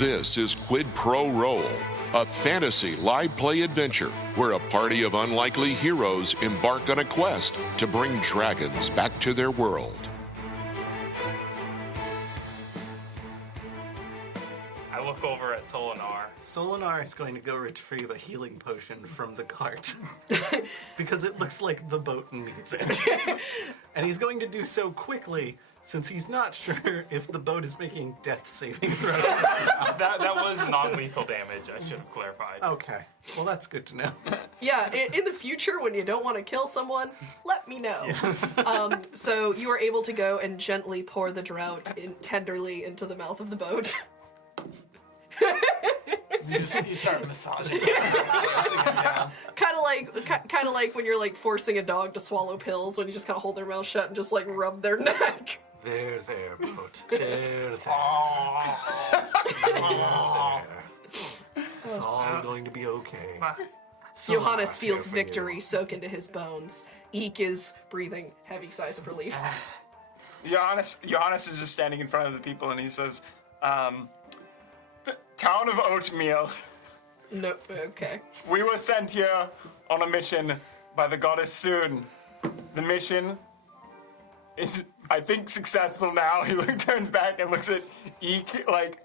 This is Quid Pro Roll, a fantasy live play adventure where a party of unlikely heroes embark on a quest to bring dragons back to their world. I look over at Solinar. Solinar is going to go retrieve a healing potion from the cart because it looks like the boat needs it. And he's going to do so quickly since he's not sure if the boat is making death saving throws. That was non-lethal damage, I should have clarified. Okay, well that's good to know. Yeah, in the future, when you don't want to kill someone, let me know. So you are able to go and gently pour the drought tenderly into the mouth of the boat. You start massaging. Kind of like when you're like forcing a dog to swallow pills, when you just kind of hold their mouth shut and just like rub their neck. There, boat. There. It's all going to be okay. Johannes feels victory soak into his bones. Eek is breathing heavy sighs of relief. Johannes is just standing in front of the people and he says, Town of Oatmeal. No, okay. We were sent here on a mission by the goddess Soon. The mission is, I think, successful now. He turns back and looks at Eek, like,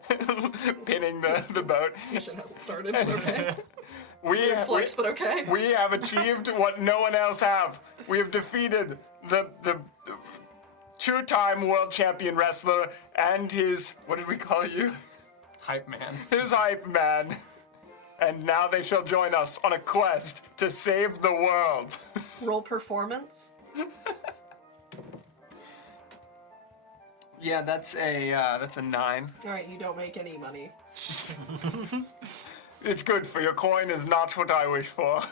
pinning the boat. Mission hasn't started, but okay. Flex, but okay. We have achieved what no one else have. We have defeated the two-time world champion wrestler and his, what did we call you? Hype man. His hype man. And now they shall join us on a quest to save the world. Roll performance. Yeah, that's a 9. All right, you don't make any money. It's good, for your coin is not what I wish for.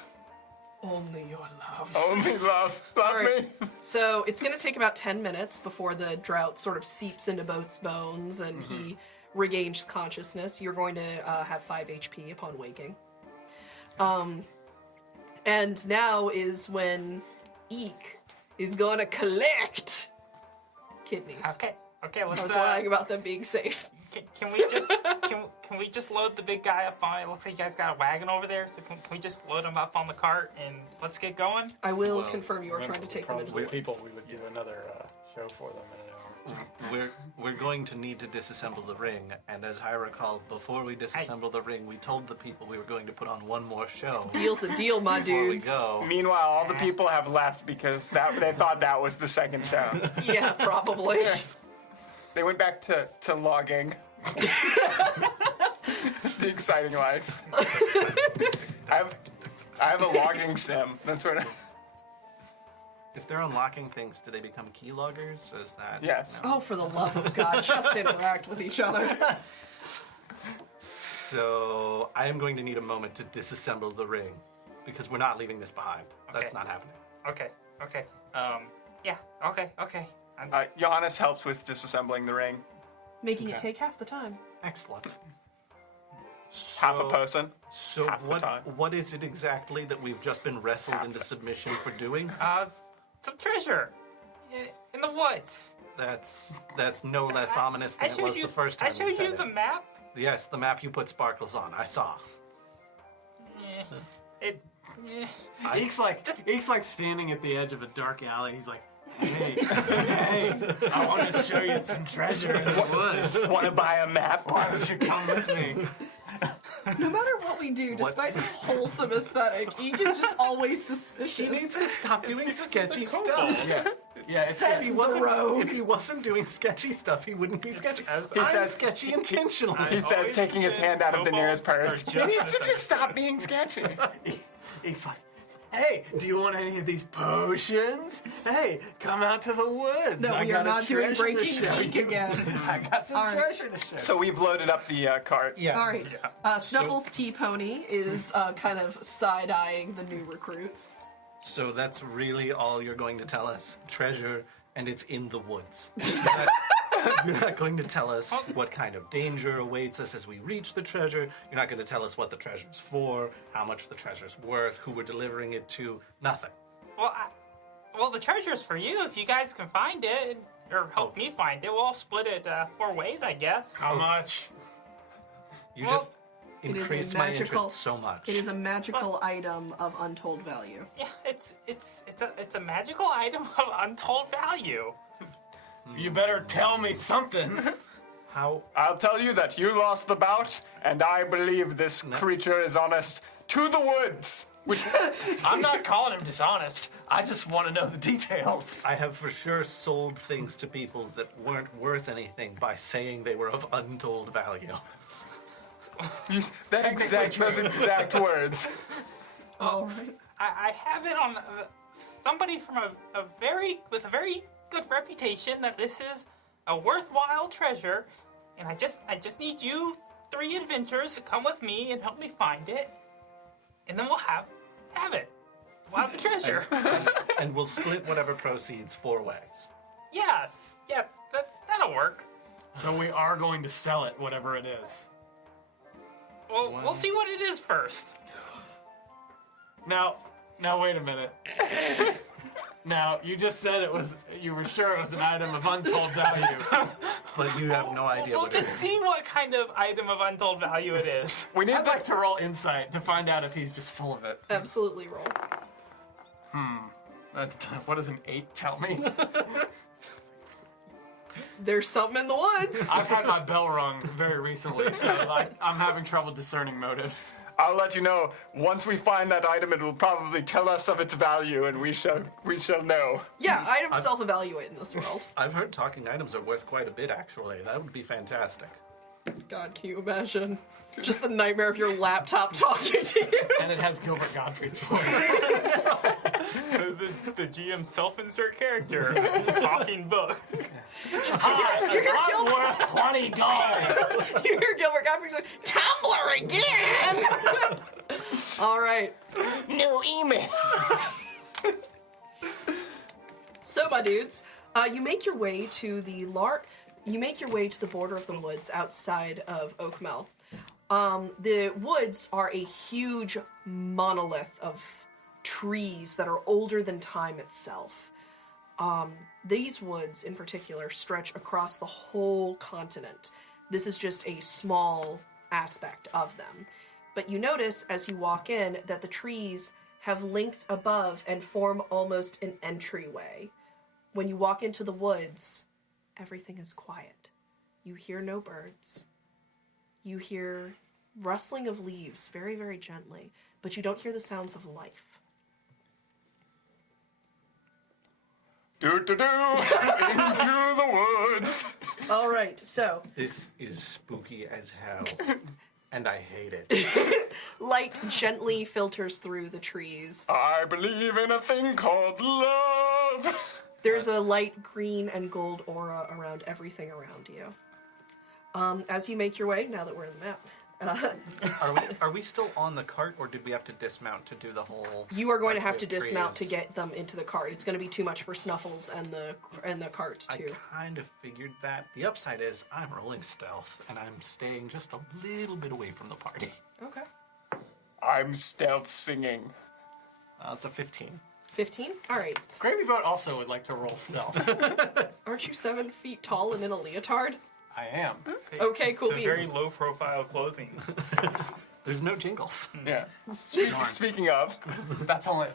Only your love. Only love. Love Right. me. So it's going to take about 10 minutes before the drought sort of seeps into Boat's bones and he regains consciousness. You're going to have 5 HP upon waking. And now is when Eek is going to collect kidneys. Okay, I let's was lying about them being safe. can we just can we just load the big guy up on it? Looks like you guys got a wagon over there, so can we just load him up on the cart and let's get going? I will confirm you are trying to take them into the Probably people, woods. we would do another show for them in an hour. We're going to need to disassemble the ring, and as I recall, before we disassemble the ring, we told the people we were going to put on one more show. Deal's a deal, my Before we dudes. go. Meanwhile, all the people have left because they thought that was the second show. Yeah, probably. They went back to logging. The exciting life. I have a logging sim. That's what. If they're unlocking things, do they become keyloggers? Is that Yes. No. Oh, for the love of God, just interact with each other. So I am going to need a moment to disassemble the ring because we're not leaving this behind. That's Okay. not happening. Okay. Yeah. Okay. Johannes helps with disassembling the ring. Making it take half the time. Excellent. Half a person. So half the time. what is it exactly that we've just been wrestled into submission for doing? Some treasure in the woods. That's no less ominous than it was the first time I showed we said you the it. map. Yes, the map you put sparkles on. I saw. Eek's like standing at the edge of a dark alley. He's like, hey, I want to show you some treasure in the woods. Want to buy a map? Why don't you come with me? No matter what we do, despite his wholesome aesthetic, Eek is just always suspicious. He needs to stop doing sketchy stuff. Yeah, Says the rogue. If he wasn't doing sketchy stuff, he wouldn't be sketchy. He I'm says- sketchy intentionally. He says, taking his hand out of the nearest purse. Kobolds He are needs to just just stop being sketchy. Eek's like, hey, do you want any of these potions? Hey, come out to the woods. No, I we are got a not doing treasure to breaking show Eek you. again. I got some All right. treasure to show. So we've loaded up the cart. Yes. All right. Snuffles T-Pony is kind of side-eyeing the new recruits. So that's really all you're going to tell us? Treasure, and it's in the woods. You're not going to tell us what kind of danger awaits us as we reach the treasure. You're not going to tell us what the treasure's for, how much the treasure's worth, who we're delivering it to. Nothing. Well, the treasure's for you if you guys can find it, or help me find it. We'll all split it 4 ways, I guess. How much? You Well, just It is a increased my magical- interest so much. It is a magical item of untold value. Yeah, it's a magical item of untold value. You better tell me something. How? I'll tell you that you lost the bout, and I believe this creature is honest to the woods. I'm not calling him dishonest. I just want to know the details. I have for sure sold things to people that weren't worth anything by saying they were of untold value. Those exact words. All right. I have it on somebody from with a very good reputation that this is a worthwhile treasure, and I just need you 3 adventurers to come with me and help me find it, and then we'll have it. We'll have the treasure. And we'll split whatever proceeds 4 ways. Yes, yeah, that'll work. So we are going to sell it, whatever it is. Well, we'll see what it is first. Now wait a minute. Now, you just said you were sure it was an item of untold value. But you have no idea We'll what it just is. see what kind of item of untold value it is. I'd like to roll insight to find out if he's just full of it. Absolutely roll. What does an 8 tell me? There's something in the woods. I've had my bell rung very recently, so I'm having trouble discerning motives. I'll let you know. Once we find that item, it will probably tell us of its value, and we shall know. Yeah, items self-evaluate in this world. I've heard talking items are worth quite a bit, actually. That would be fantastic. God, can you imagine? Just the nightmare of your laptop talking to you. And it has Gilbert Gottfried's voice. the GM self-insert character, talking book. I'm worth 20 gold. You hear Gilbert Gottfried's like, Tumblr again! All right. New email. So, my dudes, you make your way to the border of the woods outside of Oakmell. The woods are a huge monolith of trees that are older than time itself. These woods, in particular, stretch across the whole continent. This is just a small aspect of them. But you notice, as you walk in, that the trees have linked above and form almost an entryway. When you walk into the woods, everything is quiet. You hear no birds. You hear rustling of leaves very, very gently, but you don't hear the sounds of life. Into the woods. All right, so This is spooky as hell. And I hate it. light gently filters through the trees. I believe in a thing called love. There's a light green and gold aura around everything around you. As you make your way, now that we're in the map, Are we still on the cart, or did we have to dismount to do the whole? you are going to have bunch to of dismount to trees? get them into the cart. It's going to be too much for Snuffles and the cart I too. kind of figured that. The upside is I'm rolling stealth, and I'm staying just a little bit away from the party. Okay. I'm stealth singing. It's a 15. 15? All right. Gravy Boat also would like to roll stealth. Aren't you 7 feet tall and in a leotard? I am. Okay, cool It's a very beans. low-profile clothing. There's no jingles. Yeah. Speaking of, It's only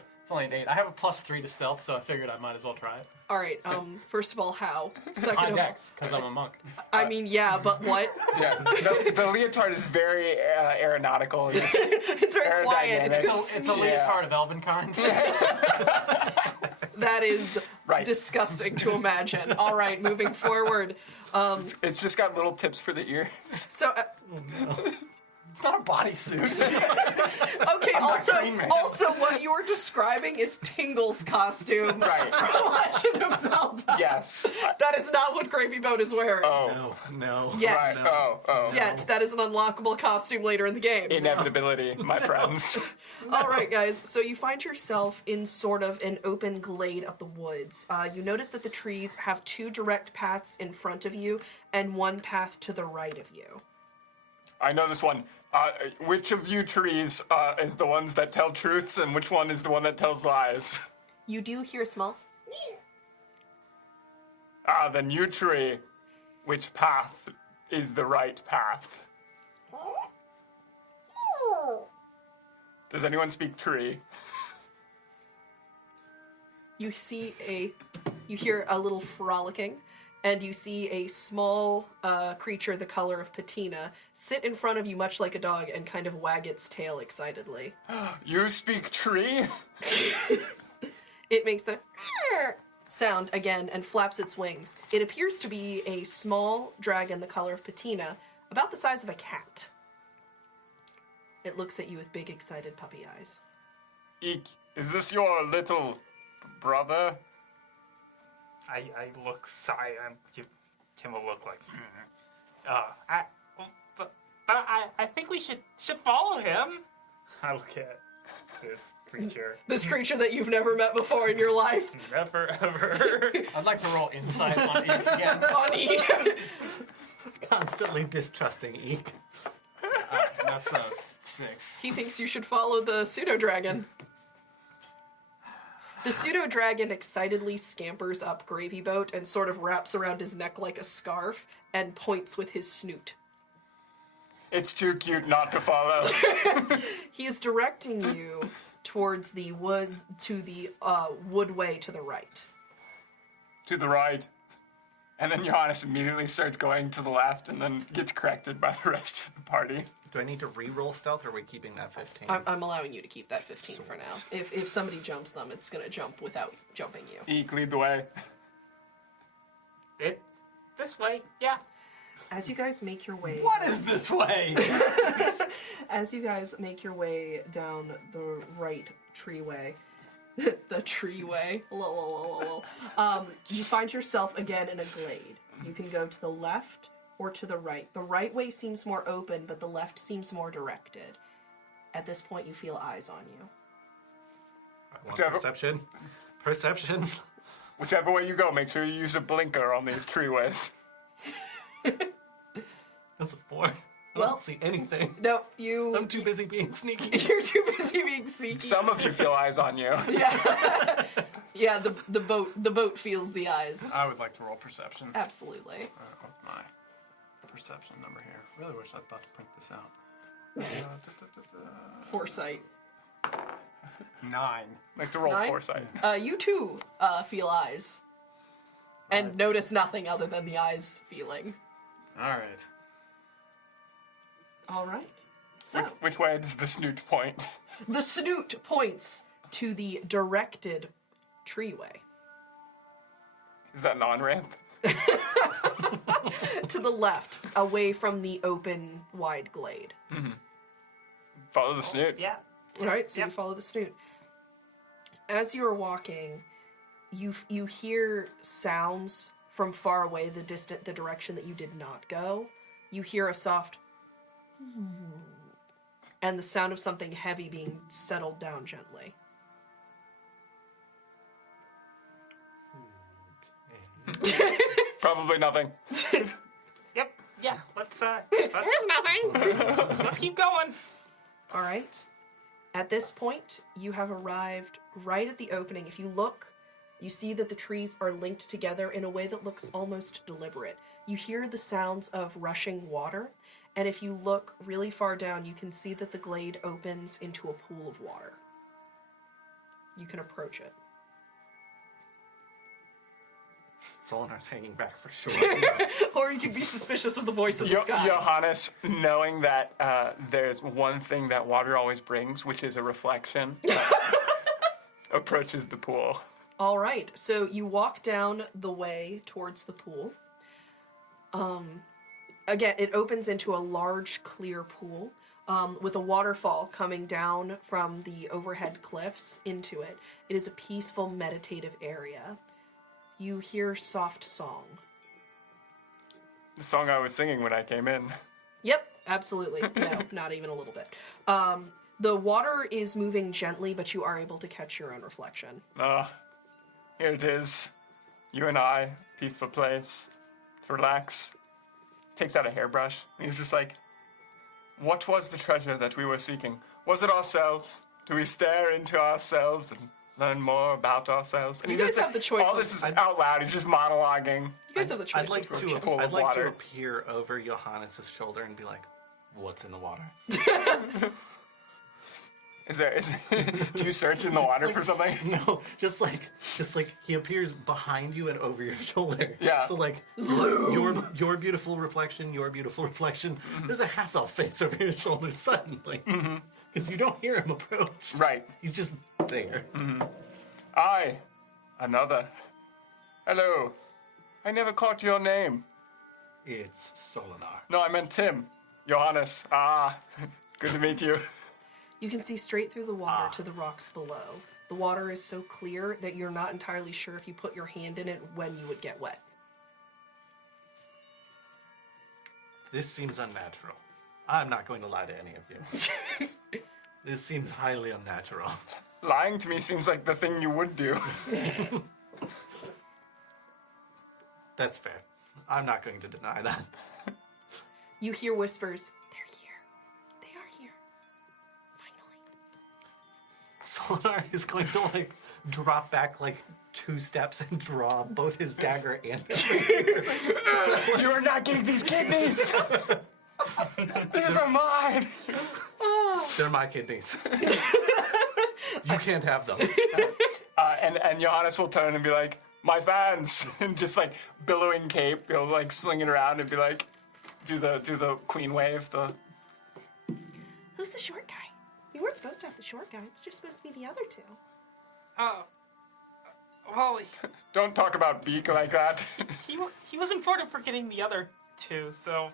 an 8. I have a +3 to stealth, so I figured I might as well try it. All right. First of all, how? Second High of all, dex, because I'm a monk. I mean, yeah, but what? yeah, the leotard is very aeronautical. It's It's very quiet. Aerodynamic. It's a leotard of elven kind. That is Right. disgusting to imagine. All right, moving forward. It's just got little tips for the ears. So, It's not a bodysuit. okay, Green Man. also what you're describing is Tingle's costume Right. from Legend of Zelda. Yes. That is not what Gravy Boat is wearing. Oh. No. Yet. Right. Oh. Yet, that is an unlockable costume later in the game. Inevitability, my friends. All right, guys. So you find yourself in sort of an open glade of the woods. You notice that the trees have 2 direct paths in front of you and 1 path to the right of you. I know this one. Which of you trees is the ones that tell truths, and which one is the one that tells lies? You do hear a small. Then you tree, which path is the right path? Does anyone speak tree? You hear a little frolicking, and you see a small creature the color of patina sit in front of you much like a dog and kind of wag its tail excitedly. You speak tree? It makes the sound again and flaps its wings. It appears to be a small dragon the color of patina, about the size of a cat. It looks at you with big, excited puppy eyes. Eek, is this your little brother? I look sorry. Tim will look like. But I think we should follow him. I look at this creature. This creature that you've never met before in your life. Never ever. I'd like to roll insight on Eek again. On E. Constantly distrusting Eek. That's a 6. He thinks you should follow the pseudo-dragon. The pseudo-dragon excitedly scampers up Gravy Boat and sort of wraps around his neck like a scarf and points with his snoot. It's too cute not to follow. He is directing you towards the wood, to the woodway to the right. To the right. And then Johannes immediately starts going to the left and then gets corrected by the rest of the party. Do I need to re-roll stealth, or are we keeping that 15? I'm allowing you to keep that 15 for now. If somebody jumps them, it's going to jump without jumping you. Eek, lead the way. It's this way. Yeah. As you guys make your way... What is this way? As you guys make your way down the right treeway, the treeway, you find yourself again in a glade. You can go to the left or to the right. The right way seems more open, but the left seems more directed. At this point, you feel eyes on you. I want Whichever- perception. Perception. Whichever way you go, make sure you use a blinker on these treeways. That's a 4. I Well- don't see anything. No, you... I'm too busy being sneaky. You're too busy being sneaky. Some of you feel eyes on you. Yeah. Yeah, the boat feels the eyes. I would like to roll perception. Absolutely. What's my perception number here? Really wish I thought to print this out. Foresight. 9. Like to roll 9? foresight. You too feel eyes. And notice nothing other than the eyes feeling. All right. All right. So, Which way does the snoot point? the snoot points to the directed treeway. Is that an on-ramp? To the left, away from the open, wide glade. Follow the snoot. Yeah. All right, so Yep. you follow the snoot. As you are walking, you hear sounds from far away, the direction that you did not go. You hear a soft and the sound of something heavy being settled down gently. Probably nothing. Yep. Yeah. Let's nothing. let's keep going. All right. At this point, you have arrived right at the opening. If you look, you see that the trees are linked together in a way that looks almost deliberate. You hear the sounds of rushing water, and if you look really far down, you can see that the glade opens into a pool of water. You can approach it. Solinar's hanging back for sure. Or you can be suspicious of the voice of the sky. Johannes, knowing that there's one thing that water always brings, which is a reflection, approaches the pool. All right, so you walk down the way towards the pool. Again, it opens into a large, clear pool with a waterfall coming down from the overhead cliffs into it. It is a peaceful, meditative area. You hear soft song. The song I was singing when I came in. Yep, absolutely. No, not even a little bit. The water is moving gently, but you are able to catch your own reflection. Here it is. You and I, peaceful place to relax. Takes out a hairbrush. And he's just like, what was the treasure that we were seeking? Was it ourselves? Do we stare into ourselves and learn more about ourselves? And You he guys just have the choice all on- this is out loud. He's just monologuing. You guys have the choice. I'd like of to. approach. pool I'd of like to water. appear over Johannes' shoulder and be like, "What's in the water?" Do you search in the water for something? No, just like he appears behind you and over your shoulder. Yeah. So like your beautiful reflection, there's a half elf face over your shoulder suddenly. Because you don't hear him approach. Right. He's just there. Aye, another. Hello. I never caught your name. It's Solinar. No, I meant Tim. Johannes. Ah, good to meet you. You can see straight through the water to the rocks below. The water is so clear that you're not entirely sure if you put your hand in it when you would get wet. This seems unnatural. I'm not going to lie to any of you. This seems highly unnatural. Lying to me seems like the thing you would do. That's fair. I'm not going to deny that. You hear whispers. They're here. They are here. Finally. Solinar is going to like drop back like 2 steps and draw both his dagger and his fingers. You are not getting these kidneys. These are mine. They're my kidneys. You can't have them. And Johannes will turn and be like, my fans, and just like billowing cape, he'll like sling it around and be like, do the queen wave. Who's the short guy? You weren't supposed to have the short guy. It was just supposed to be the other two. Well, Don't talk about Beak like that. he was important for getting the other two, so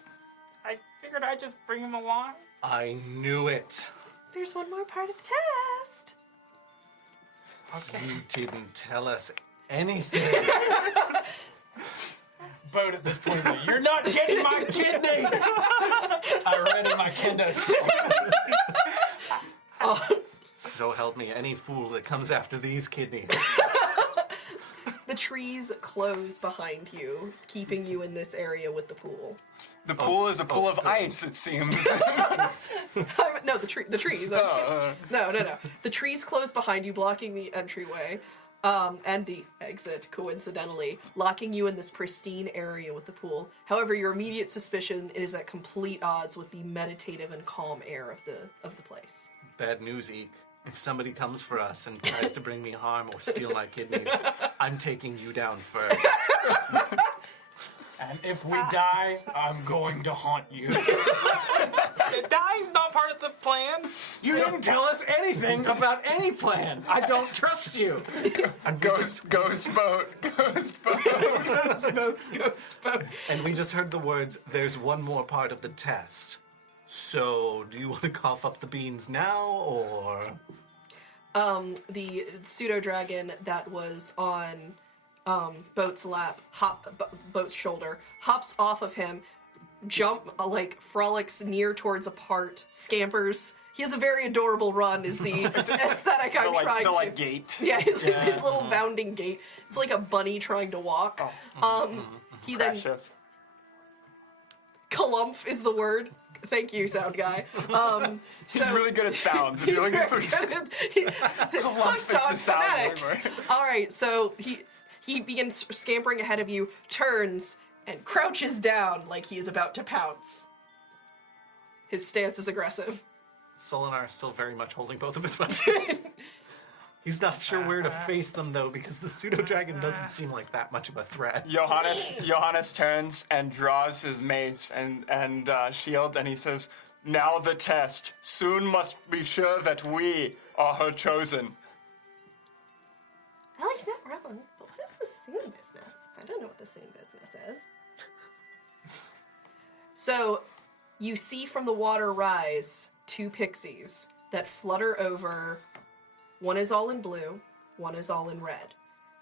I figured I'd just bring him along. I knew it. There's one more part of the test. Okay. You didn't tell us anything. Boat at this point, like, you're not getting my kidney! I read in my kendo So help me, any fool that comes after these kidneys. The trees close behind you, keeping you in this area with the pool. The pool is a pool of good. ice, it seems. No, the tree. No. The trees close behind you, blocking the entryway and the exit, coincidentally, locking you in this pristine area with the pool. However, your immediate suspicion is at complete odds with the meditative and calm air of the place. Bad news, Eek. If somebody comes for us and tries to bring me harm or steal my kidneys, I'm taking you down first. And if we die, I'm going to haunt you. Dying's not part of the plan. You didn't tell us anything about any plan. I don't trust you. Ghost boat. Ghost boat. And we just heard the words, there's one more part of the test. So, do you want to cough up the beans now, or...? The pseudo-dragon that was on Boat's lap, Boat's shoulder, hops off of him, frolics near towards a part, scampers. He has a very adorable run, is the aesthetic I'm trying to... gate. Yeah, his little bounding gait. It's like a bunny trying to walk. He then... Precious. Kalumph is the word. Thank you, sound guy. He's really good at sounds. If you're looking for Clump dog sound phonetics. word. All right, so he begins scampering ahead of you, turns, and crouches down like he is about to pounce. His stance is aggressive. Solinar is still very much holding both of his weapons. He's not sure where to face them, though, because the pseudo-dragon doesn't seem like that much of a threat. Johannes turns and draws his mace and shield, and he says, "Now the test. Soon must be sure that we are her chosen." Well, he's not wrong, but what is the soon business? I don't know what the soon business is. So, you see from the water rise 2 pixies that flutter over. One is all in blue, one is all in red.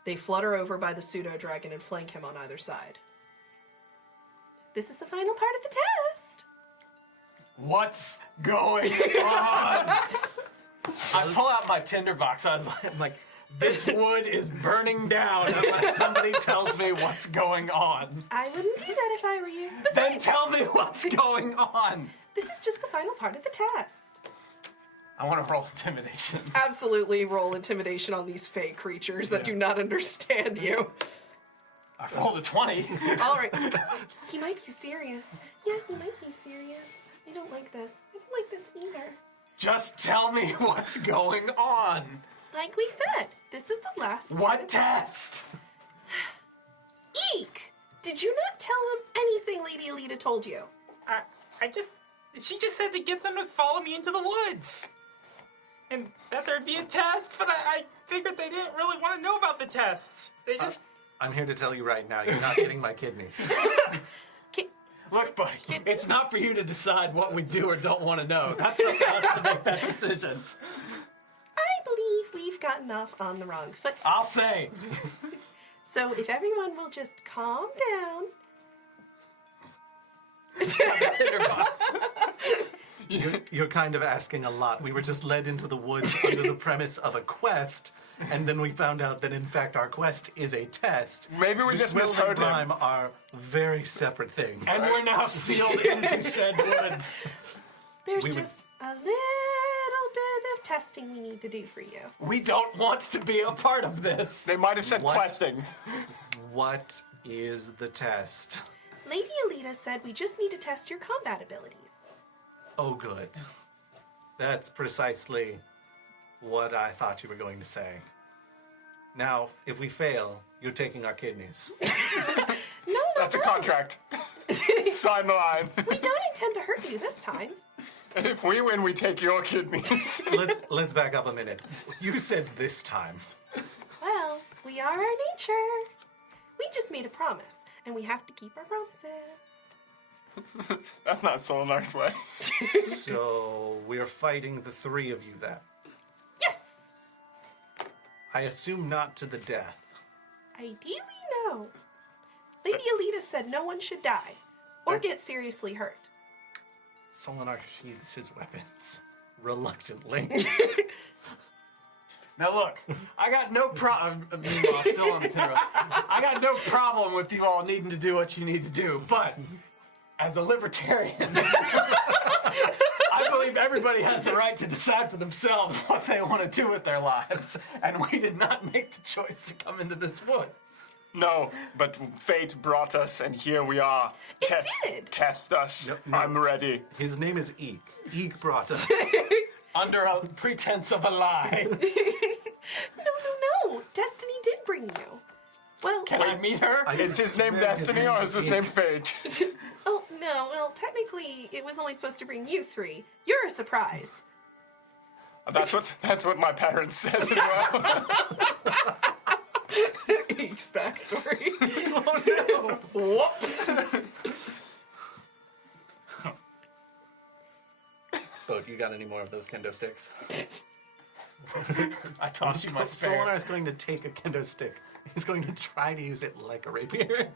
They flutter over by the pseudo-dragon and flank him on either side. This is the final part of the test. What's going on? I pull out my tinderbox. I'm like, this wood is burning down unless somebody tells me what's going on. I wouldn't do that if I were you. Then tell me what's going on. This is just the final part of the test. I want to roll intimidation. Absolutely roll intimidation on these fake creatures that do not understand you. I rolled a 20. All right. He might be serious. Yeah, he might be serious. I don't like this. I don't like this either. Just tell me what's going on. Like we said, this is the last What test? Eek! Did you not tell him anything Lady Alita told you? She just said to get them to follow me into the woods. And that there'd be a test, but I figured they didn't really want to know about the test. They just... I'm here to tell you right now, you're not getting my kidneys. Look, buddy, it's not for you to decide what we do or don't want to know. That's up to us to make that decision. I believe we've gotten off on the wrong foot. I'll say. So if everyone will just calm down. Tinderbox. You're kind of asking a lot. We were just led into the woods under the premise of a quest, and then we found out that in fact our quest is a test. Maybe we which just will misheard and him. rhyme are very separate things. And we're now sealed into said woods. There's We would- just a little bit of testing we need to do for you. We don't want to be a part of this. They might have said What? questing. What is the test? Lady Alita said we just need to test your combat abilities. Oh, good. That's precisely what I thought you were going to say. Now, if we fail, you're taking our kidneys. No, That's a contract. Sign the line. we don't intend to hurt you this time. And if we win, we take your kidneys. Let's back up a minute. You said this time. Well, we are our nature. We just made a promise, and we have to keep our promises. That's not Solinar's way. So we're fighting the three of you then. Yes! I assume not to the death. Ideally, no. Lady Alita said no one should die or get seriously hurt. Solinar sheathes his weapons reluctantly. Now look, I got no problem. Meanwhile, still on the Tinderbox. I got no problem with you all needing to do what you need to do, but as a libertarian, I believe everybody has the right to decide for themselves what they want to do with their lives, and we did not make the choice to come into this woods. No, but fate brought us, and here we are. It did. Test us. Yep, no. I'm ready. His name is Eek. Eek brought us. Under a pretense of a lie. No. Destiny did bring you. Well, Can I meet her? Is his name swear his Destiny name or is is his Eek. name Fate? oh, no. Well, technically, it was only supposed to bring you three. You're a surprise. That's what my parents said as well. Eek's backstory. Whoops. Boat, you got any more of those kendo sticks? I tossed you my spare. Solinar is going to take a kendo stick. He's going to try to use it like a rapier.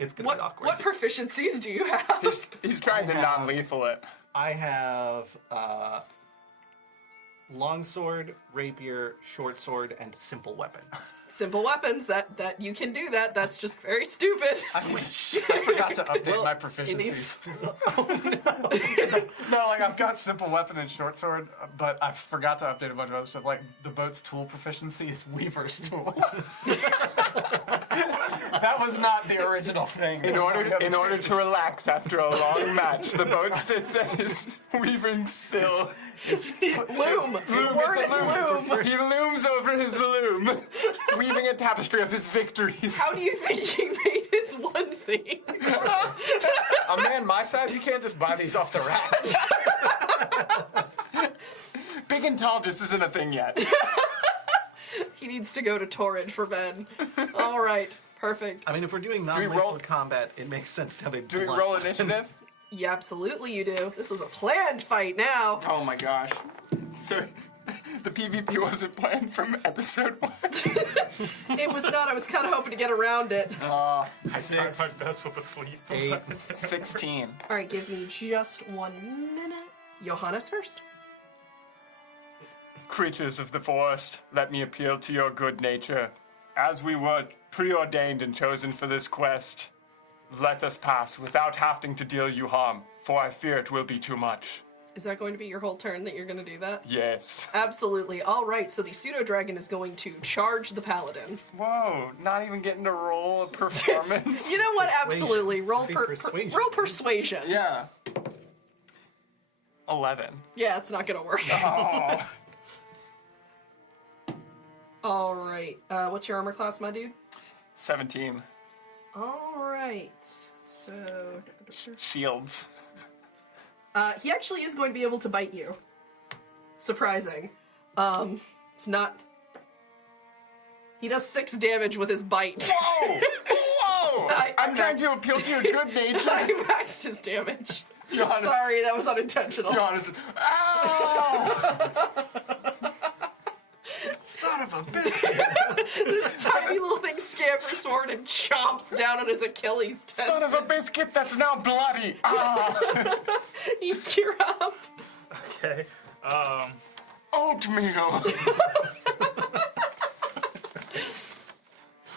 It's going to be awkward. What proficiencies do you have? He's trying to non-lethal it. I have longsword, rapier, short sword, and simple weapons. Simple weapons. That you can do that. That's just very stupid. I forgot to update my proficiencies. No, like I've got simple weapon and short sword, but I forgot to update a bunch of other stuff. Like the boat's tool proficiency is Weaver's tool. That was not the original thing. In order to relax after a long match, the boat sits at his weaving sill. Loom. His word is loom. He looms over his loom, weaving a tapestry of his victories. How do you think he made his onesie? A man my size, you can't just buy these off the rack. Big and tall just isn't a thing yet. He needs to go to Torrid for men. All right. Perfect. I mean, if we're doing we non-lethal roll- combat, it makes sense to have a Do we blunt roll weapon. initiative? Yeah, absolutely you do. This is a planned fight now. Oh my gosh. So, the PvP wasn't planned from episode 1. It was not. I was kind of hoping to get around it. I tried my best with the sleep. 16. All right, give me just 1 minute. Johannes first. Creatures of the forest, let me appeal to your good nature. As we were preordained and chosen for this quest, let us pass without having to deal you harm, for I fear it will be too much. Is that going to be your whole turn that you're going to do that? Yes. Absolutely. All right, so the pseudo-dragon is going to charge the paladin. Whoa, not even getting to roll a performance? You know what? Persuasion. Absolutely. Roll Be roll persuasion. persuasion. Yeah. 11. Yeah, it's not gonna work. Oh. All right. What's your armor class, my dude? 17. All right. So Shields. he actually is going to be able to bite you. Surprising. It's not. He does 6 damage with his bite. Whoa! Whoa! I'm trying to appeal to your good nature. I maxed his damage. Johannes. Sorry, that was unintentional. Johannes. Ow! Son of a biscuit! This tiny little thing scampers forward and chomps down on his Achilles tendon. Son of a biscuit that's now bloody. Ah! You're up. Okay. Oatmeal.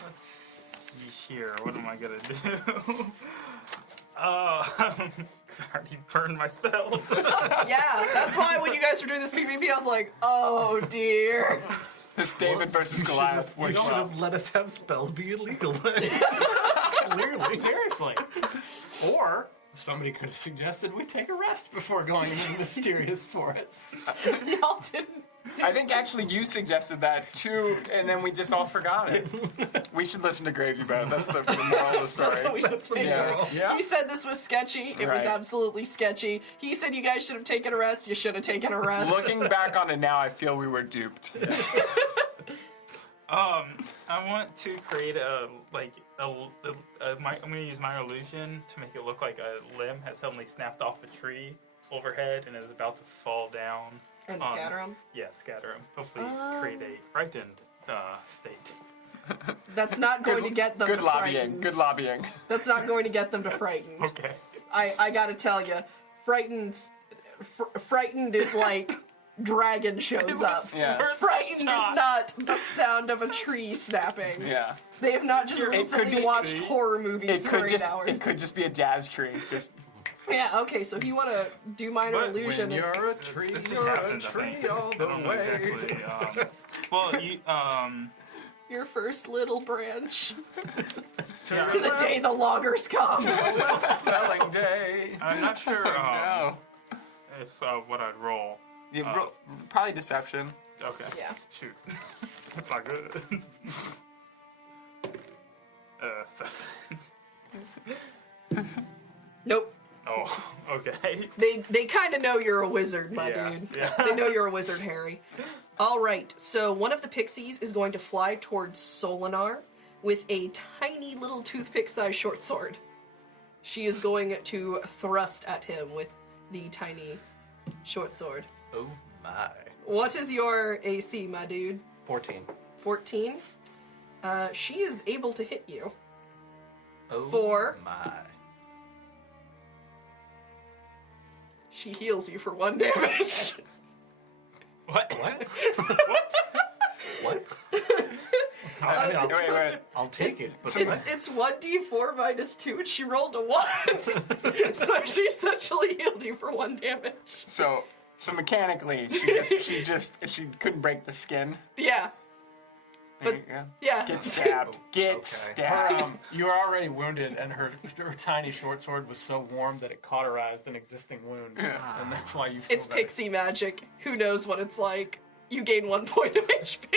Let's see here. What am I gonna do? Cause I already burned my spells. Yeah, that's why when you guys were doing this PvP, I was like, oh dear. This David versus Goliath You was should have let us have spells be illegal. Clearly. Seriously. Or somebody could have suggested we take a rest before going into the mysterious forest. Y'all didn't. I think actually you suggested that too, and then we just all forgot it. We should listen to Gravy Boat. That's the moral of the story. That's what we should That's the take. moral. Yeah. He said this was sketchy. It was Right. absolutely sketchy. He said you guys should have taken a rest. You should have taken a rest. Looking back on it now, I feel we were duped. I want to create I'm gonna use minor illusion to make it look like a limb has suddenly snapped off a tree overhead and is about to fall down. And scatter them. Yeah, scatter them. Hopefully create a frightened state. That's not going to get them Good to lobbying. frightened. Good lobbying. That's not going to get them to frightened. Okay. I gotta tell you, frightened is like dragon shows up. Yeah. Frightened is not the sound of a tree snapping. Yeah. They have not just could recently be- watched horror movies It for could 8 just hours. it could just be a jazz tree. Just Yeah, okay, so if you want to do minor But illusion, When you're a tree, It just you're a happens, I tree think. all I the don't know way. exactly. Well, you, your first little branch yeah, to the day the loggers come. spelling day. I'm not sure No. if what I'd roll. Yeah, probably deception. Okay. Yeah. Shoot. That's not good. 7. Nope. Oh, okay. They kind of know you're a wizard, my Yeah, dude. yeah. They know you're a wizard, Harry. All right, so one of the pixies is going to fly towards Solinar with a tiny little toothpick-sized short sword. She is going to thrust at him with the tiny short sword. Oh my. What is your AC, my dude? 14. 14. She is able to hit you. Oh For- my. She heals you for 1 damage. What? What? I mean, Wait. I'll take it. But It's 1d4 minus 2, and she rolled a 1. So she essentially healed you for 1 damage. So mechanically, she couldn't break the skin. Yeah. There But- you go. Yeah. Get stabbed. Get Okay. stabbed. You were already wounded, and her tiny short sword was so warm that it cauterized an existing wound, and that's why you feel It's better. pixie magic. Who knows what it's like? You gain 1 point of HP.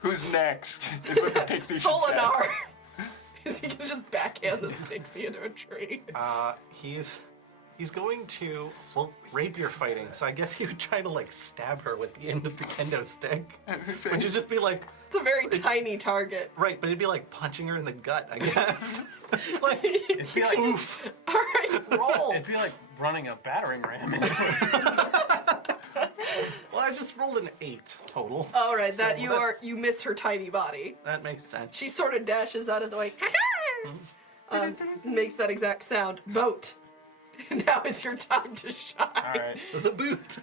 Who's next? Is what the pixie should say. Solinar. Is he gonna just backhand this pixie into a tree? he's going to, well, rapier fighting, so I guess he would try to, like, stab her with the end of the kendo stick. Which would just be like, It's a very tiny target. right, but it'd be like punching her in the gut, I guess. It's like, It'd be like All right, roll. it'd be like running a battering ram into it. well, I just rolled an 8 total. All right, that So you miss her tiny body. That makes sense. She sort of dashes out of the way. Makes that exact sound. Vote. Now is your time to shine. All right. The boot.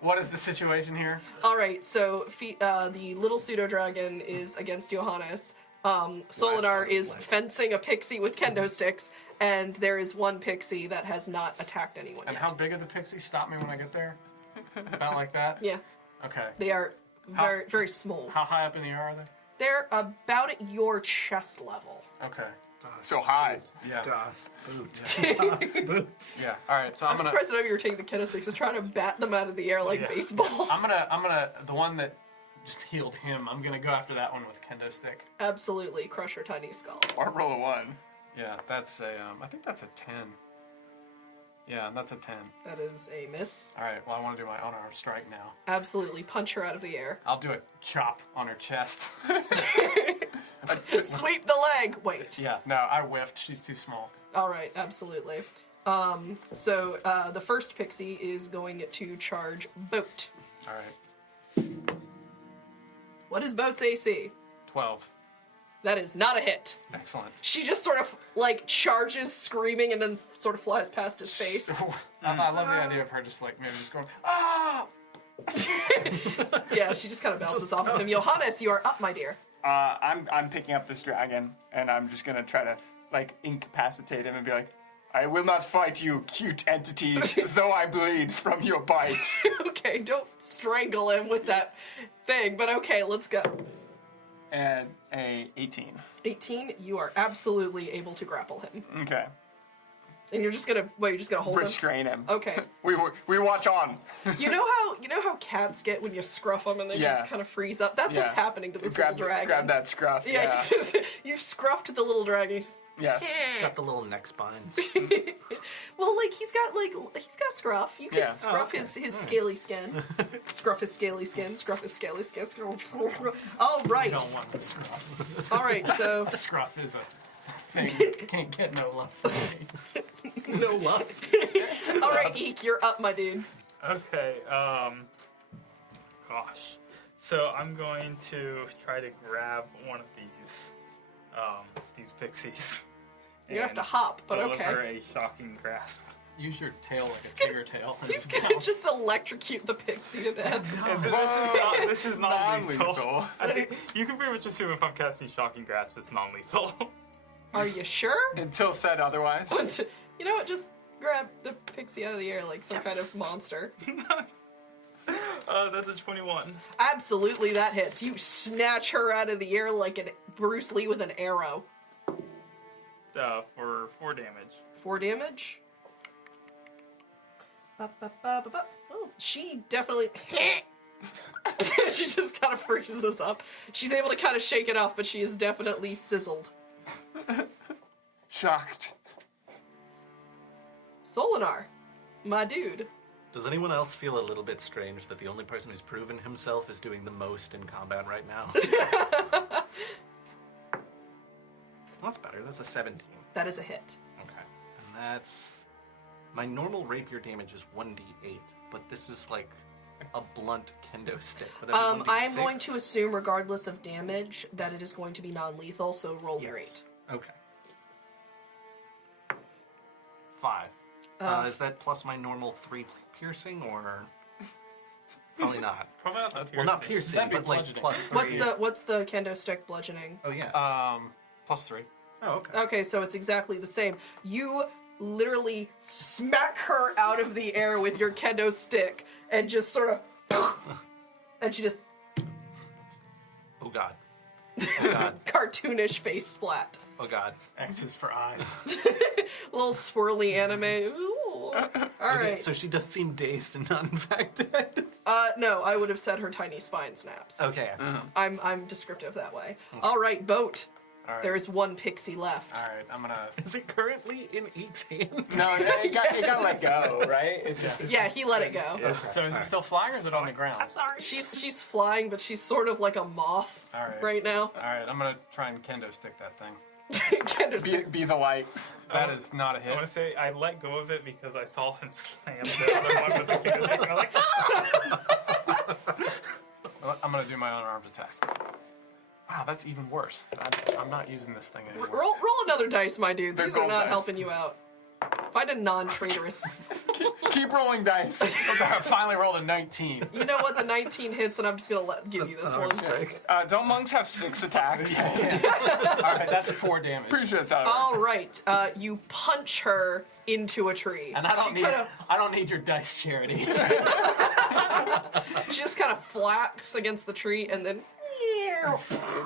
What is the situation here? All right, so the little pseudo dragon is against Johannes. Solinar is fencing a pixie with kendo sticks, and there is one pixie that has not attacked anyone And yet. how big are the pixies? Stop me when I get there. About like that. Yeah, Okay. they are very very small. How high up in the air are they? They're about at your chest level. Okay. So high. Yeah. Das Boot. Das Boot. Yeah. All right. So I'm surprised that you were taking the kendo sticks and trying to bat them out of the air like Yeah. baseballs. I'm gonna the one that just healed him. I'm gonna go after that one with a kendo stick. Absolutely crush her tiny skull. Or roll a 1. Yeah, that's a I think that's a 10. Yeah, that's a 10. That is a miss. All right. Well, I want to do my unarmed strike now. Absolutely punch her out of the air. I'll do a chop on her chest. Sweep the leg. Wait. Yeah. No, I whiffed. She's too small. All right. Absolutely. So the first pixie is going to charge Boat. All right. What is Boat's AC? 12. That is not a hit. Excellent. She just sort of like charges screaming and then sort of flies past his face. I love the idea of her just like maybe just going ah. Yeah, she just kind of bounces off of him. Johannes, you are up, my dear. I'm picking up this dragon, and I'm just gonna try to like incapacitate him and be like, I will not fight you, cute entity, though I bleed from your bite. Okay, don't strangle him with that thing, but okay, let's go. And a 18. 18, you are absolutely able to grapple him. Okay. And you're just gonna hold him? Restrain him. Okay. We watch on. You know how cats get when you scruff them and they Yeah. just kind of freeze up? That's what's Yeah. happening to this grab, little dragon. Grab that scruff. Yeah, Yeah. you've scruffed the little dragon. Yes. Got the little neck spines. Well, he's got scruff. You can Yeah. scruff his scaly skin. Scruff his scaly skin. Scruff his scaly skin. All right. Don't want no scruff. All right. So Scruff is a thing that can't get no love from me. No love. all right, Eek, you're up, my dude. Okay, gosh. So I'm going to try to grab one of these pixies. You're gonna have to hop, but deliver okay. a shocking grasp. Use your tail like a tiger tail. and He's just gonna bounce. just electrocute the pixie to death. And this is non-lethal. Non-lethal. I think you can pretty much assume if I'm casting shocking grasp, it's non-lethal. Are you sure? Until said otherwise. You know what? Just grab the pixie out of the air like some kind of monster. That's a 21. Absolutely, that hits. You snatch her out of the air like an Bruce Lee with an arrow. For 4 damage. 4 damage. Oh, she definitely. She just kind of freezes up. She's able to kind of shake it off, but she is definitely sizzled. Shocked. Solinar, my dude. Does anyone else feel a little bit strange that the only person who's proven himself is doing the most in combat right now? That's better. That's a 17. That is a hit. Okay. And that's... My normal rapier damage is 1d8, but this is like a blunt kendo stick. Would that be 1d6? I'm going to assume, regardless of damage, that it is going to be non-lethal, so roll your 8. Okay. 5. Is that plus my normal 3 piercing, or... Probably not. Probably not the piercing. Well, not piercing, That'd be but like bludgeoning. plus 3. What's the kendo stick bludgeoning? Oh, yeah. Plus 3. Oh, okay. Okay, so it's exactly the same. You literally smack her out of the air with your kendo stick and just sort of and she just Oh, God. Oh, God. cartoonish face splat. Oh, God. X's for eyes. Little swirly anime. Ooh. All right. So she does seem dazed and not infected. No, I would have said her tiny spine snaps. Okay. I'm descriptive that way. All right, Boat. All right. There is one pixie left. All right. I'm gonna. Is it currently in Eek's hand? No, it got let go, right? It's just Yeah, he let it go. Yeah. So is it still flying or is it on the ground? Sorry, she's flying, but she's sort of like a moth All right. right now. All right. I'm gonna try and kendo stick that thing. Kendo stick. be the light. That is not a I hit. want to say I let go of it because I saw him slam the other one with the kendo stick, and I'm like, I'm gonna do my unarmed attack. Wow, that's even worse. I'm not using this thing anymore. Roll another dice, my dude. They're These are gold not dice. helping you out. Find a non-traitorous. Keep rolling dice. Okay, I finally rolled a 19. You know what? The 19 hits, and I'm just gonna give you this one. Don't monks have 6 attacks? All right, that's 4 damage. Pretty sure that's how it works. All right, you punch her into a tree. And I She don't need your dice charity. She just kind of flaps against the tree, and then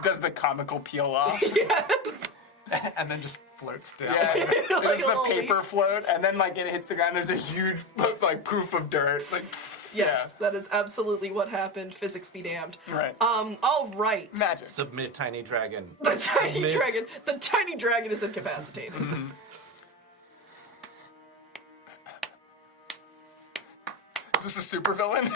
Does the comical peel off? Yes. And then just floats down. Yeah, it Like does a the little paper float, and then like it hits the ground. There's a huge like poof of dirt. Like, Yes, that is absolutely what happened. Physics be damned. Right. All right. Magic. Submit, tiny dragon. The tiny Submit. dragon. The tiny dragon is incapacitated. Is this a supervillain?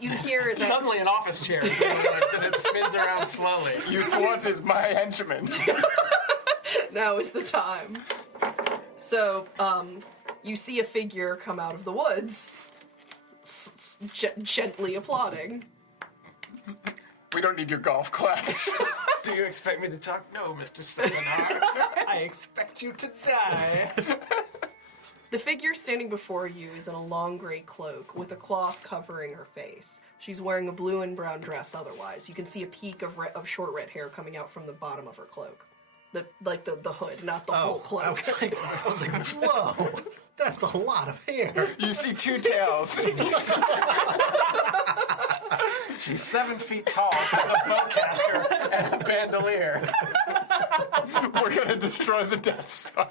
You hear that. Suddenly an office chair is in the woods and it spins around slowly. You thwarted my henchman. Now is the time. So, you see a figure come out of the woods, gently applauding. We don't need your golf claps. Do you expect me to talk? No, Mr. Seminar. I expect you to die. The figure standing before you is in a long gray cloak with a cloth covering her face. She's wearing a blue and brown dress otherwise. You can see a peak of short red hair coming out from the bottom of her cloak. The hood, not the whole cloak. I was like, whoa, that's a lot of hair. You see two tails. She's 7 feet tall, has a bowcaster, and a bandolier. We're gonna destroy the Death Star.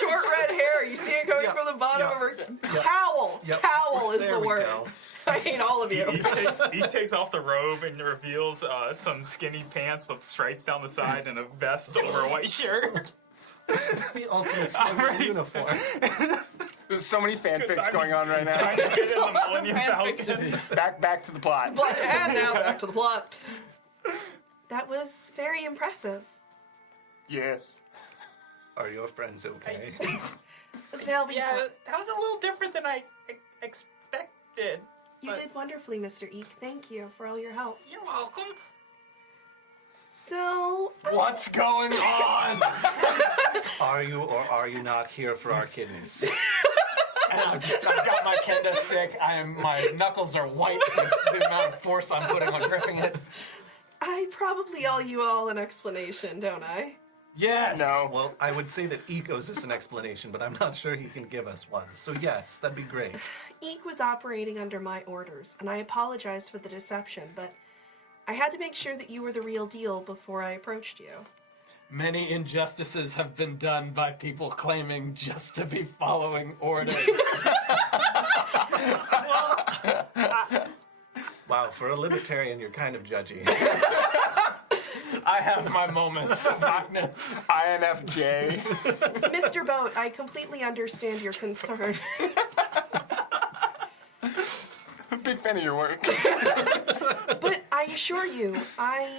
Short red hair. You see it coming Yep, from the bottom yep, of her yep, cowl. yep. Cowl is There the we word. go. I hate all of you. He takes off the robe and reveals some skinny pants with stripes down the side and a vest over a white shirt. The ultimate sniper uniform. There's so many fanfics going on right now. Trying to get in the Millennium fanfic. Falcon. Back to the plot. And now back to the plot. That was very impressive. Yes. Are your friends okay? They'll be Yeah, fine. that was a little different than I expected. You but- did wonderfully, Mr. Eek. Thank you for all your help. You're welcome. So, What's going on? Are you or are you not here for our kidneys? And I've got my kendo stick. My knuckles are white with the amount of force I'm putting on gripping it. I probably owe you all an explanation, don't I? Yes. No. Well, I would say that Eek owes us an explanation, but I'm not sure he can give us one. So yes, that'd be great. Eek was operating under my orders, and I apologize for the deception, but I had to make sure that you were the real deal before I approached you. Many injustices have been done by people claiming just to be following orders. Wow, for a libertarian, you're kind of judgy. I have my moments of hotness. INFJ. Mr. Boat, I completely understand your concern. Big fan of your work. But I assure you,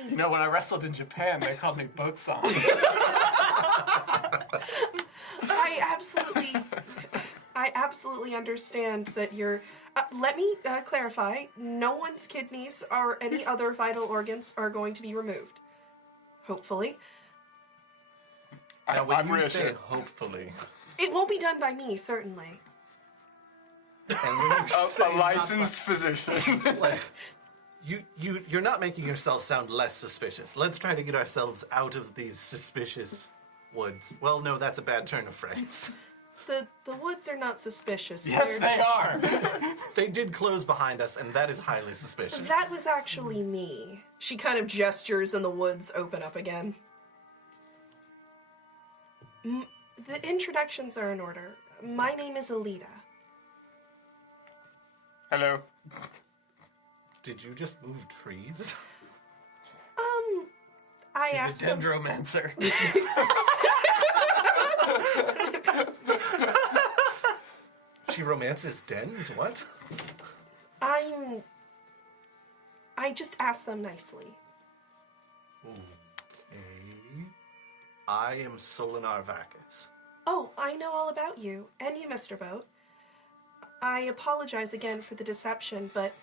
You know, when I wrestled in Japan, they called me Boat Song. I absolutely understand that you're. Let me clarify. No one's kidneys or any other vital organs are going to be removed. Hopefully, Now, when I'm you say reassured. hopefully, it won't be done by me. Certainly. and when you say A not licensed physician. like, you're not making yourself sound less suspicious. Let's try to get ourselves out of these suspicious woods. Well, no, that's a bad turn of phrase. The woods are not suspicious. Yes, They're- they are. They did close behind us, and that is highly suspicious. That was actually me. She kind of gestures, and the woods open up again. The introductions are in order. My name is Alita. Hello. Did you just move trees? I She's asked a them. dendromancer. She romances dens? What? I just asked them nicely. Okay. I am Solinar Vacus. Oh, I know all about you, and you, Mr. Boat. I apologize again for the deception, but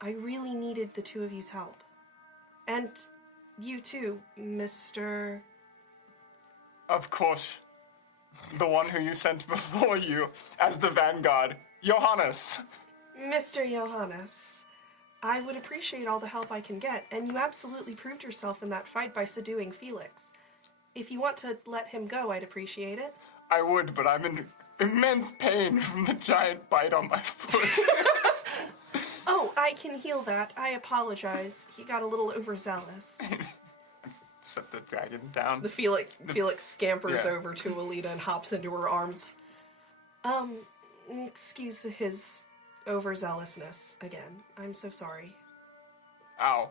I really needed the two of you's help. And you too, Mr. Of course. The one who you sent before you as the vanguard. Johannes. Mr. Johannes. I would appreciate all the help I can get, and you absolutely proved yourself in that fight by subduing Felix. If you want to let him go, I'd appreciate it. I would, but I'm in immense pain from the giant bite on my foot. Oh, I can heal that. I apologize. He got a little overzealous. Set the dragon down. The Felix scampers Yeah. over to Alita and hops into her arms. Excuse his overzealousness again. I'm so sorry. Ow.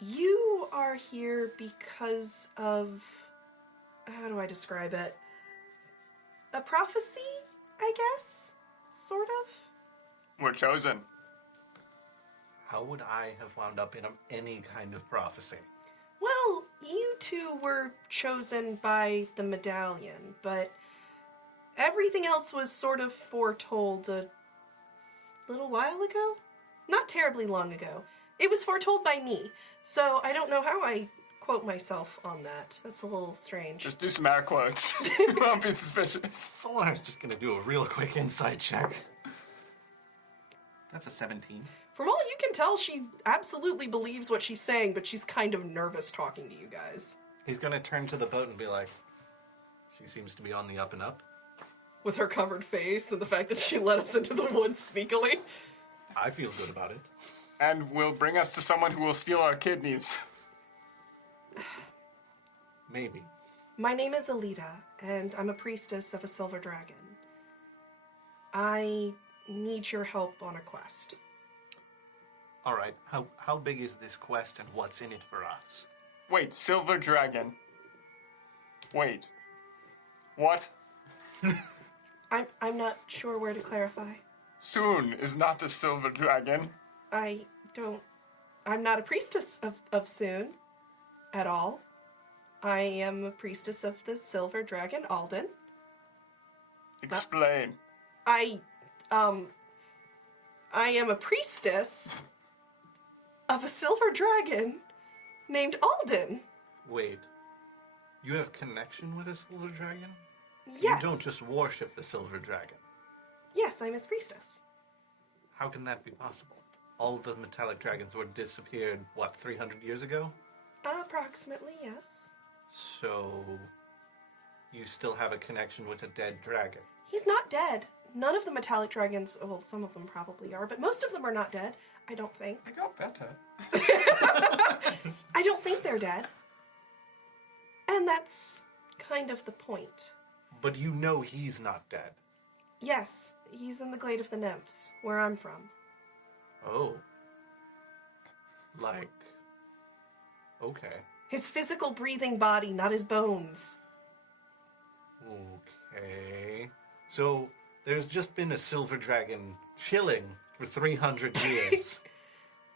You are here because of... How do I describe it? A prophecy, I guess? Sort of? We're chosen. How would I have wound up in any kind of prophecy? Well, you two were chosen by the medallion, but everything else was sort of foretold a little while ago? Not terribly long ago. It was foretold by me, so I don't know how I quote myself on that. That's a little strange. Just do some air quotes. Don't be suspicious. Solar's just gonna do a real quick insight check. That's a 17. From all you can tell, she absolutely believes what she's saying, but she's kind of nervous talking to you guys. He's gonna turn to the boat and be like, she seems to be on the up and up. With her covered face and the fact that she let us into the woods sneakily. I feel good about it. And will bring us to someone who will steal our kidneys. Maybe. My name is Alita, and I'm a priestess of a silver dragon. I need your help on a quest. Alright, how big is this quest and what's in it for us? Wait, silver dragon. Wait. What? I'm not sure where to clarify. Soon is not a silver dragon. I'm not a priestess of Soon at all. I am a priestess of the silver dragon, Alden. Explain. I am a priestess of a silver dragon named Alden. Wait, you have connection with a silver dragon? Yes. You don't just worship the silver dragon. Yes, I'm his priestess. How can that be possible? All the metallic dragons were disappeared, 300 years ago? Approximately, yes. So, you still have a connection with a dead dragon? He's not dead. None of the metallic dragons, well, some of them probably are, but most of them are not dead, I don't think. I got better. I don't think they're dead. And that's kind of the point. But you know he's not dead. Yes, he's in the Glade of the Nymphs, where I'm from. Oh. Okay. His physical breathing body, not his bones. Okay. So, there's just been a silver dragon chilling for 300 years.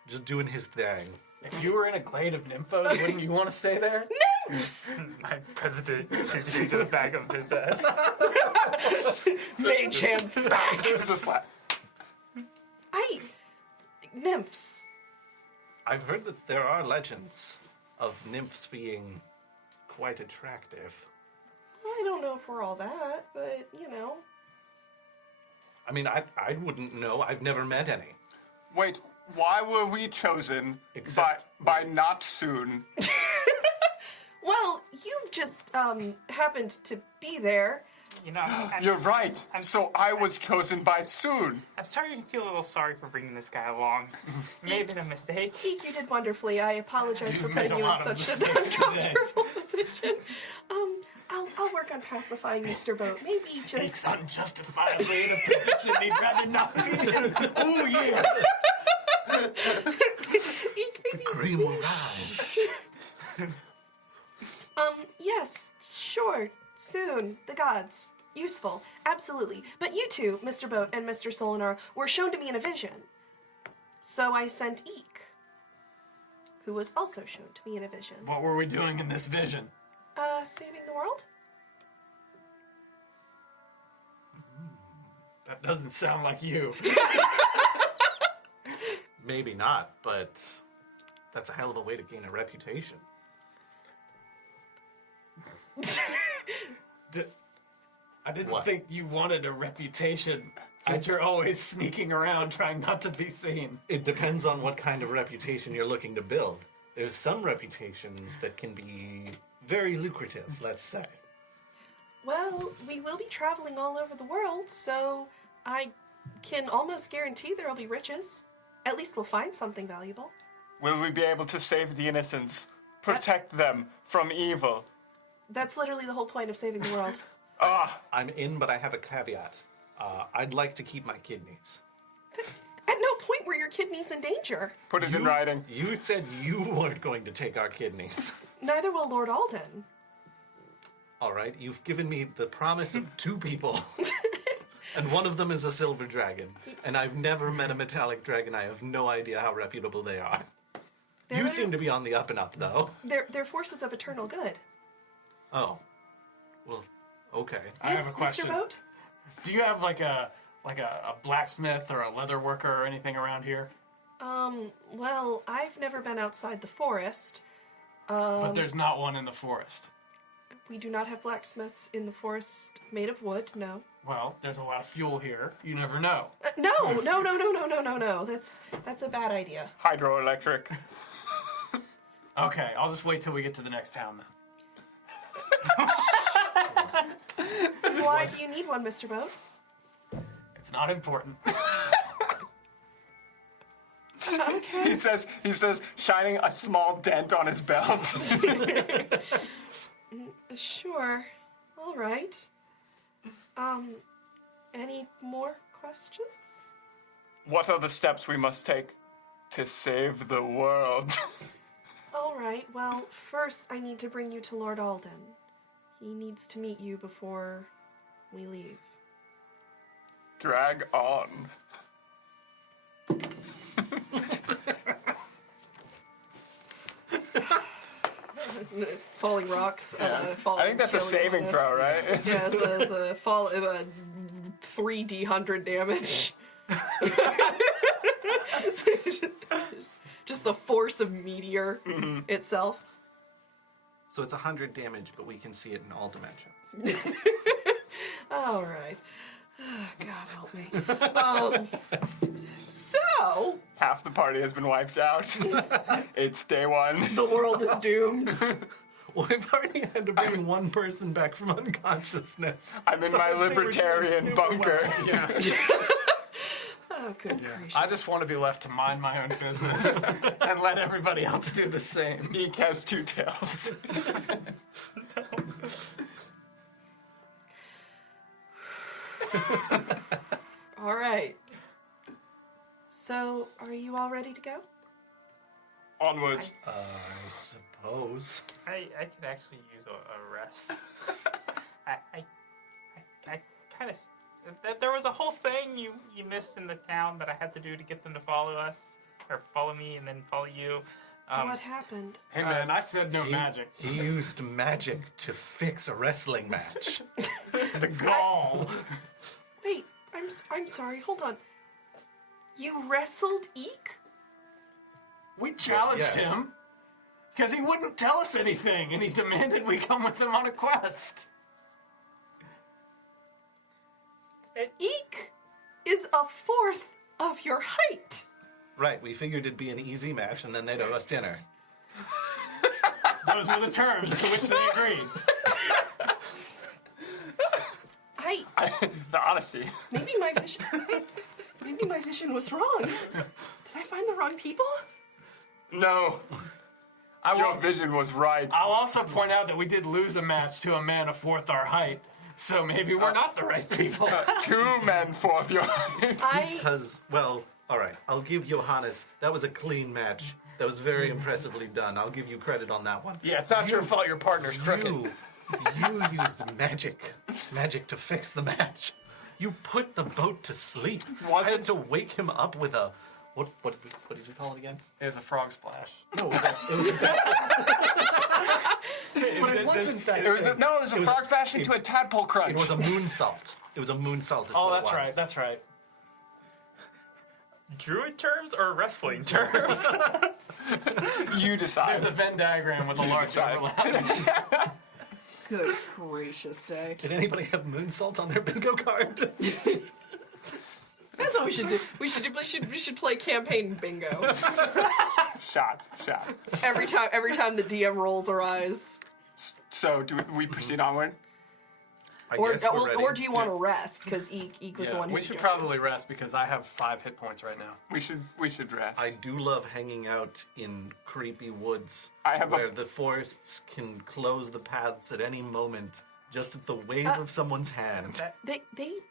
Just doing his thing. If you were in a glade of nymphos, wouldn't you want to stay there? Nymphs! My president takes me to the back of his head. Mage hand smack. It's a slap. Nymphs. I've heard that there are legends of nymphs being quite attractive. I don't know if we're all that, but, you know. I mean, I wouldn't know. I've never met any. Wait, why were we chosen Except- by not soon? Well, you just, happened to be there. You know, You're right. So I was chosen by soon. I'm starting to feel a little sorry for bringing this guy along. May have been a mistake. Eek, you did wonderfully. I apologize for You've made putting a you in lot of such an mistakes today. uncomfortable position. I'll work on pacifying Mr. Boat. Maybe just... He's unjustifiably in a position he'd rather not be in. Oh, yeah. Eek, maybe... Cream will rise. Yes, sure. Soon. The gods. Useful. Absolutely. But you two, Mr. Boat and Mr. Solinar, were shown to me in a vision. So I sent Eek, who was also shown to me in a vision. What were we doing in this vision? Saving the world? That doesn't sound like you. Maybe not, but that's a hell of a way to gain a reputation. I didn't What? think you wanted a reputation since you're always sneaking around trying not to be seen. It depends on what kind of reputation you're looking to build. There's some reputations that can be very lucrative, let's say. Well, we will be traveling all over the world, so I can almost guarantee there'll be riches. At least we'll find something valuable. Will we be able to save the innocents? Protect them from evil? That's literally the whole point of saving the world. I'm in, but I have a caveat. I'd like to keep my kidneys. At no point were your kidneys in danger. Put it in writing. You said you weren't going to take our kidneys. Neither will Lord Alden. All right, you've given me the promise of 2 people. And one of them is a silver dragon. And I've never met a metallic dragon. I have no idea how reputable they are. You seem to be on the up and up, though. They're forces of eternal good. Oh. Well, okay. I have a question. Mr. Boat? Do you have like a blacksmith or a leather worker or anything around here? Well, I've never been outside the forest. But there's not one in the forest. We do not have blacksmiths in the forest made of wood, no. Well, there's a lot of fuel here. You never know. No. That's a bad idea. Hydroelectric. Okay, I'll just wait till we get to the next town then. Why do you need one, Mr. Boat? It's not important. Okay. He says, shining a small dent on his belt. Sure. All right. Any more questions? What are the steps we must take to save the world? All right. Well, first I need to bring you to Lord Alden. He needs to meet you before we leave. Drag on. Falling rocks. I think that's a saving throw, right? Yeah, it's a fall. 3d100 damage. Just the force of meteor itself. So it's 100 damage, but we can see it in all dimensions. All right. God help me. So Half the party has been wiped out. It's day 1. the world is doomed. Well, we've already had to bring one person back from unconsciousness. I'm in So my I'd say we're doing libertarian super bunker. well. Yeah. Oh, good gracious. I just want to be left to mind my own business and let everybody else do the same. Eek has 2 tails. All right. So, are you all ready to go? Onwards. I suppose. I could actually use a rest. I kind of. There was a whole thing you missed in the town that I had to do to get them to follow us, or follow me, and then follow you. What happened? Hey man, I said no magic. He used magic to fix a wrestling match. The gall. Wait, I'm sorry. Hold on. You wrestled Eek? We challenged Yes. him because he wouldn't tell us anything, and he demanded we come with him on a quest. Eek is a fourth of your height. Right, we figured it'd be an easy match, and then they'd owe us dinner. Those were the terms to which they agreed. The honesty. Maybe my vision was wrong. Did I find the wrong people? No. Your vision was right. I'll also point out that we did lose a match to a man a fourth our height, so maybe we're not the right people. 2 men fourth your height. Because, well, all right, I'll give Johannes, that was a clean match. That was very impressively done. I'll give you credit on that one. Yeah, it's not your fault your partner's crooked. You used magic to fix the match. You put the boat to sleep. Was I had it? to wake him up with a what did you call it again? It was a frog splash. No, it was but it wasn't that. It was a frog splash into a tadpole crunch. It was a moonsault. It was a moonsault. Oh, that's right. That's right. Druid terms or wrestling terms? You decide. There's a Venn diagram with a large decide. overlap. Good gracious day. Did anybody have moonsault on their bingo card? That's what we should do. We should play campaign bingo. Shots. Every time the DM rolls our eyes. So, do we proceed onward? I Or, guess we're ready. or do you want to rest? Because Eek was the one who we should suggested. probably rest because I have 5 hit points right now. We should rest. I do love hanging out in creepy woods I have where the forests can close the paths at any moment, just at the wave of someone's hand. They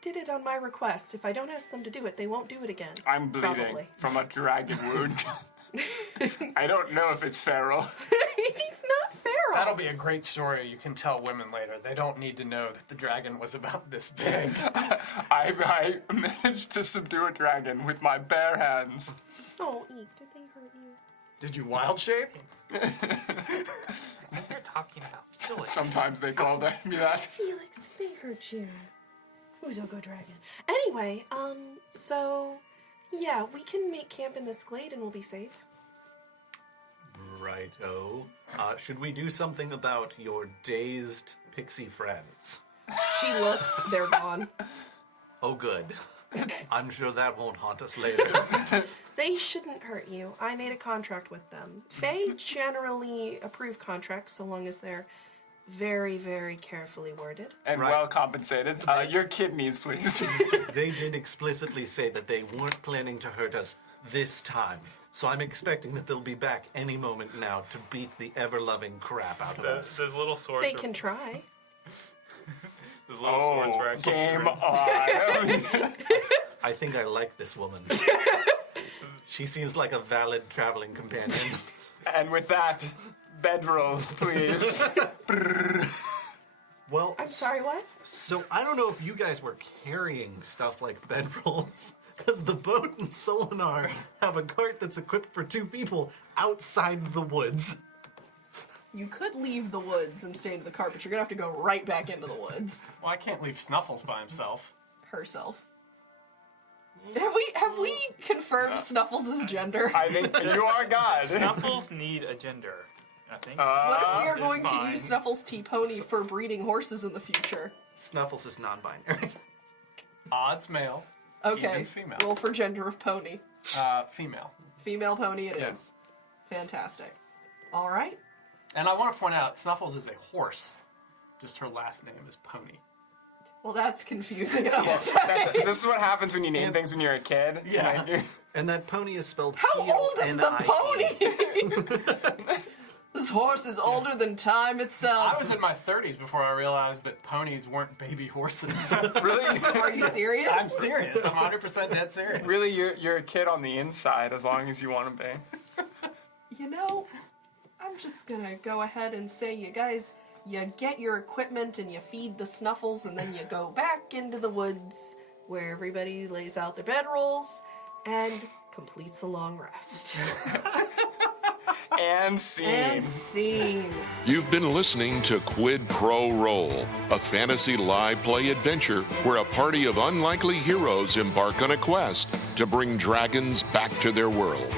did it on my request. If I don't ask them to do it, they won't do it again. I'm bleeding Probably. from a dragon wound. I don't know if it's feral. He's not feral. That'll be a great story you can tell women later. They don't need to know that the dragon was about this big. I managed to subdue a dragon with my bare hands. Oh, Eek, did they hurt you? Did you wild shape? I think they're talking about Felix. Sometimes they call me that. Felix, did they hurt you? Who's a good dragon? Anyway, so yeah, we can make camp in this glade and we'll be safe. Righto. Should we do something about your dazed pixie friends? She looks, they're gone. Oh, good. I'm sure that won't haunt us later. They shouldn't hurt you. I made a contract with them. They generally approve contracts so long as they're very, very carefully worded. And Right. well compensated. Your kidneys, please. They did explicitly say that they weren't planning to hurt us this time. So I'm expecting that they'll be back any moment now to beat the ever-loving crap out of us. Those little swords. They can try. Those little swords were actually Game super- on. I think I like this woman. She seems like a valid traveling companion. And with that, bedrolls, please. Well, I'm sorry, what? so I don't know if you guys were carrying stuff like bedrolls, because the boat and Solinar have a cart that's equipped for 2 people outside the woods. You could leave the woods and stay in the car, but you're gonna have to go right back into the woods. Well, I can't leave Snuffles by himself. Herself. Have we confirmed Snuffles' gender? I think you are God. Snuffles need a gender, I think. What if we are it's going to fine. use Snuffles' T-Pony for breeding horses in the future? Snuffles is non-binary. Odds male, Okay, Evens female. roll for gender of pony. Female. Female pony it Yeah. is. Fantastic. All right. And I want to point out, Snuffles is a horse. Just her last name is Pony. Well, that's confusing and upsetting. This is what happens when you name things when you're a kid. Yeah. Like, And that pony is spelled How old is the P-O-N-I-E. pony? This horse is older than time itself. I was in my 30s before I realized that ponies weren't baby horses. really? Are you serious? I'm serious. I'm 100% dead serious. Really, you're a kid on the inside as long as you want to be. You know, I'm just gonna go ahead and say, you guys, you get your equipment and you feed the Snuffles, and then you go back into the woods where everybody lays out their bedrolls and completes a long rest. And scene. And scene. You've been listening to Quid Pro Roll, a fantasy live play adventure where a party of unlikely heroes embark on a quest to bring dragons back to their world.